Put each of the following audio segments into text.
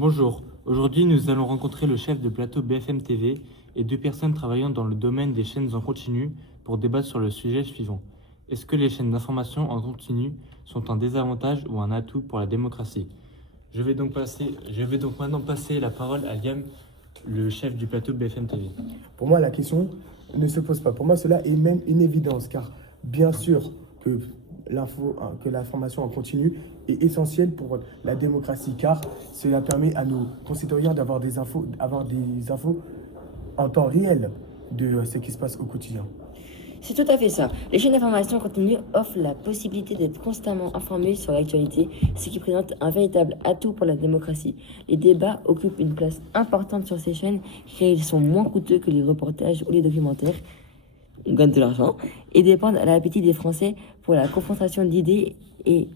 Bonjour, aujourd'hui nous allons rencontrer le chef de plateau BFM TV et deux personnes travaillant dans le domaine des chaînes en continu pour débattre sur le sujet suivant. Est-ce que les chaînes d'information en continu sont un désavantage ou un atout pour la démocratie? Je vais donc maintenant passer la parole à Liam, le chef du plateau BFM TV. Pour moi, la question ne se pose pas. Pour moi, cela est même une évidence, car bien sûr que l'information en continu est essentielle pour la démocratie, car cela permet à nos concitoyens d'avoir des infos en temps réel de ce qui se passe au quotidien. C'est tout à fait ça. Les chaînes d'information continue offrent la possibilité d'être constamment informé sur l'actualité, ce qui présente un véritable atout pour la démocratie. Les débats occupent une place importante sur ces chaînes car ils sont moins coûteux que les reportages ou les documentaires. On gagne de l'argent et dépendent à l'appétit des Français pour la confrontation d'idées et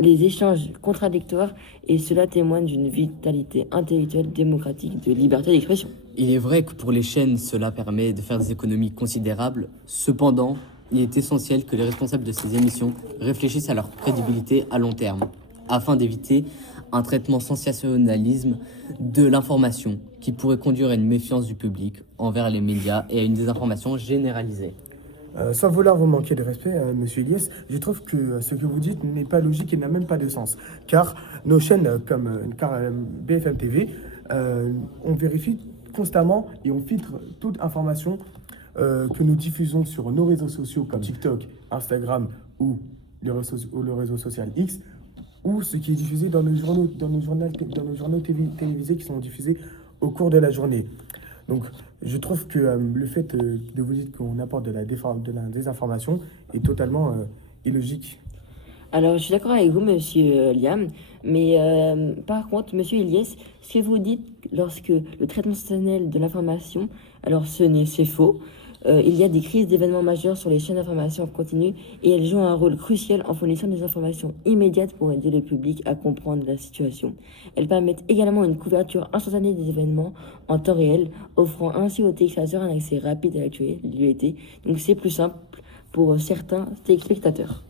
les échanges contradictoires, et cela témoigne d'une vitalité intellectuelle, démocratique, de liberté d'expression. Il est vrai que pour les chaînes, cela permet de faire des économies considérables. Cependant, il est essentiel que les responsables de ces émissions réfléchissent à leur crédibilité à long terme, afin d'éviter un traitement sensationnalisme de l'information qui pourrait conduire à une méfiance du public envers les médias et à une désinformation généralisée. Sans vouloir vous manquer de respect, Monsieur Elias, je trouve que ce que vous dites n'est pas logique et n'a même pas de sens. Car nos chaînes BFM TV, on vérifie constamment et on filtre toute information que nous diffusons sur nos réseaux sociaux comme TikTok, Instagram ou le réseau social X, ou ce qui est diffusé dans nos journaux, télévisés qui sont diffusés au cours de la journée. Donc, je trouve que le fait de vous dire qu'on apporte de la désinformation est totalement illogique. Alors, je suis d'accord avec vous, monsieur Liam, mais par contre, monsieur Elias, ce que vous dites lorsque le traitement sensationnel de l'information, alors c'est faux. Il y a des crises d'événements majeurs sur les chaînes d'information en continu et elles jouent un rôle crucial en fournissant des informations immédiates pour aider le public à comprendre la situation. Elles permettent également une couverture instantanée des événements en temps réel, offrant ainsi aux téléspectateurs un accès rapide à l'actualité. Donc c'est plus simple pour certains téléspectateurs.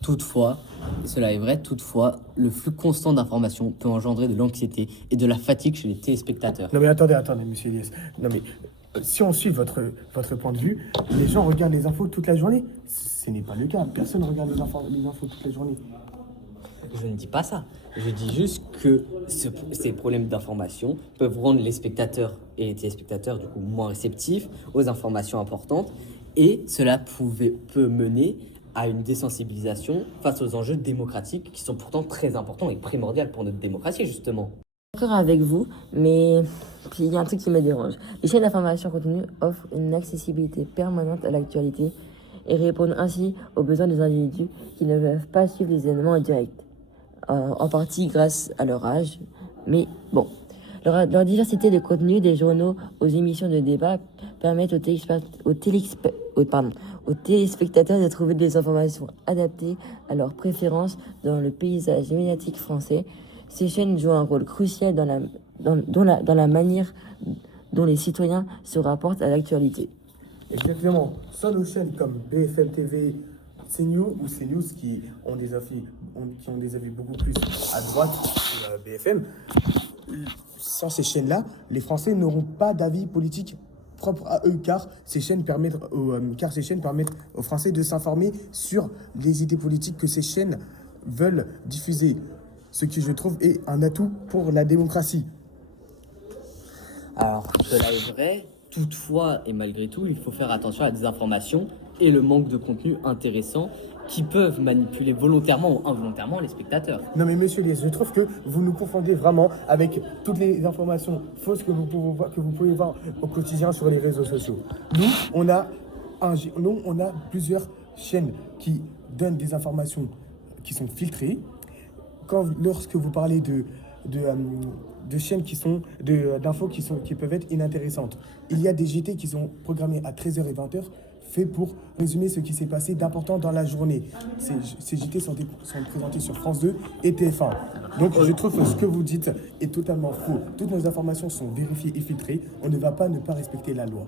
Toutefois, cela est vrai, le flux constant d'informations peut engendrer de l'anxiété et de la fatigue chez les téléspectateurs. Non mais attendez, monsieur Elias. Non mais si on suit votre point de vue, les gens regardent les infos toute la journée. Ce n'est pas le cas. Personne ne regarde les infos toute la journée. Je ne dis pas ça. Je dis juste que ces problèmes d'information peuvent rendre les spectateurs et les téléspectateurs du coup moins réceptifs aux informations importantes, et cela peut mener à une désensibilisation face aux enjeux démocratiques qui sont pourtant très importants et primordiaux pour notre démocratie justement. D'accord avec vous, mais il y a un truc qui me dérange. Les chaînes d'information continue offrent une accessibilité permanente à l'actualité et répondent ainsi aux besoins des individus qui ne peuvent pas suivre les événements en direct, en partie grâce à leur âge. Mais bon, leur diversité de contenu, des journaux aux émissions de débat, permettent aux téléspectateurs de trouver des informations adaptées à leurs préférences dans le paysage médiatique français. Ces chaînes jouent un rôle crucial dans la manière dont les citoyens se rapportent à l'actualité. Exactement. Sans nos chaînes comme BFM TV, CNews qui ont des avis beaucoup plus à droite que BFM, sans ces chaînes-là, les Français n'auront pas d'avis politique propre à eux, car ces chaînes permettent aux Français de s'informer sur les idées politiques que ces chaînes veulent diffuser. Ce qui, je trouve, est un atout pour la démocratie. Alors, cela est vrai, toutefois et malgré tout, il faut faire attention à la désinformation et le manque de contenu intéressant qui peuvent manipuler volontairement ou involontairement les spectateurs. Non mais monsieur Lies, je trouve que vous nous confondez vraiment avec toutes les informations fausses que vous pouvez voir au quotidien sur les réseaux sociaux. Nous, on a plusieurs chaînes qui donnent des informations qui sont filtrées. Lorsque vous parlez de chaînes d'infos qui peuvent être inintéressantes, il y a des JT qui sont programmés à 13h et 20h, faits pour résumer ce qui s'est passé d'important dans la journée. Ces JT sont présentés sur France 2 et TF1. Donc je trouve que ce que vous dites est totalement faux. Toutes nos informations sont vérifiées et filtrées. On ne va pas ne pas respecter la loi.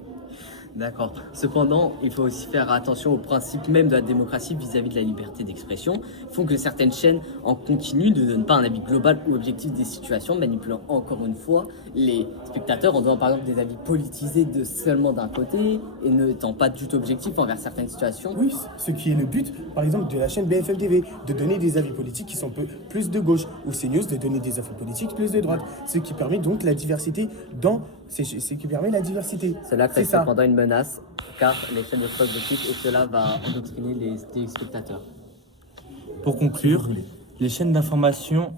D'accord. Cependant, il faut aussi faire attention au principe même de la démocratie vis-à-vis de la liberté d'expression. Ils font que certaines chaînes en continu ne donnent pas un avis global ou objectif des situations, manipulant encore une fois les spectateurs en donnant par exemple des avis politisés seulement d'un côté et n'étant pas du tout objectifs envers certaines situations. Oui, ce qui est le but, par exemple, de la chaîne BFM TV, de donner des avis politiques qui sont plus de gauche, ou CNews de donner des avis politiques plus de droite, ce qui permet donc la diversité c'est ce qui permet la diversité. Cela C'est crée ça. cependant une menace car les chaînes ne sont pas objectives et cela va endoctriner les téléspectateurs. Pour conclure, les chaînes d'information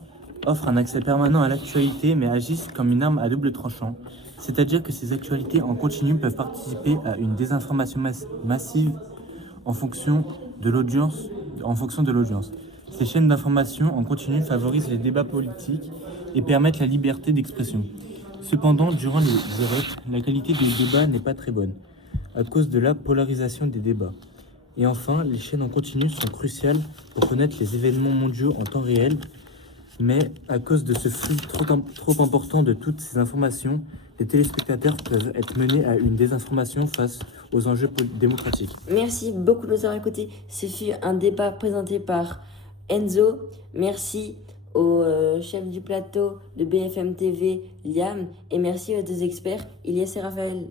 offrent un accès permanent à l'actualité mais agissent comme une arme à double tranchant. C'est-à-dire que ces actualités en continu peuvent participer à une désinformation massive en fonction de l'audience. Ces chaînes d'information en continu favorisent les débats politiques et permettent la liberté d'expression. Cependant, durant les époques, la qualité des débats n'est pas très bonne, à cause de la polarisation des débats. Et enfin, les chaînes en continu sont cruciales pour connaître les événements mondiaux en temps réel, mais à cause de ce flux trop important de toutes ces informations, les téléspectateurs peuvent être menés à une désinformation face aux enjeux démocratiques. Merci beaucoup de nous avoir écoutés. Ce fut un débat présenté par Enzo. Merci au chef du plateau de BFM TV, Liam. Et merci aux deux experts, Ilyes et Raphaël.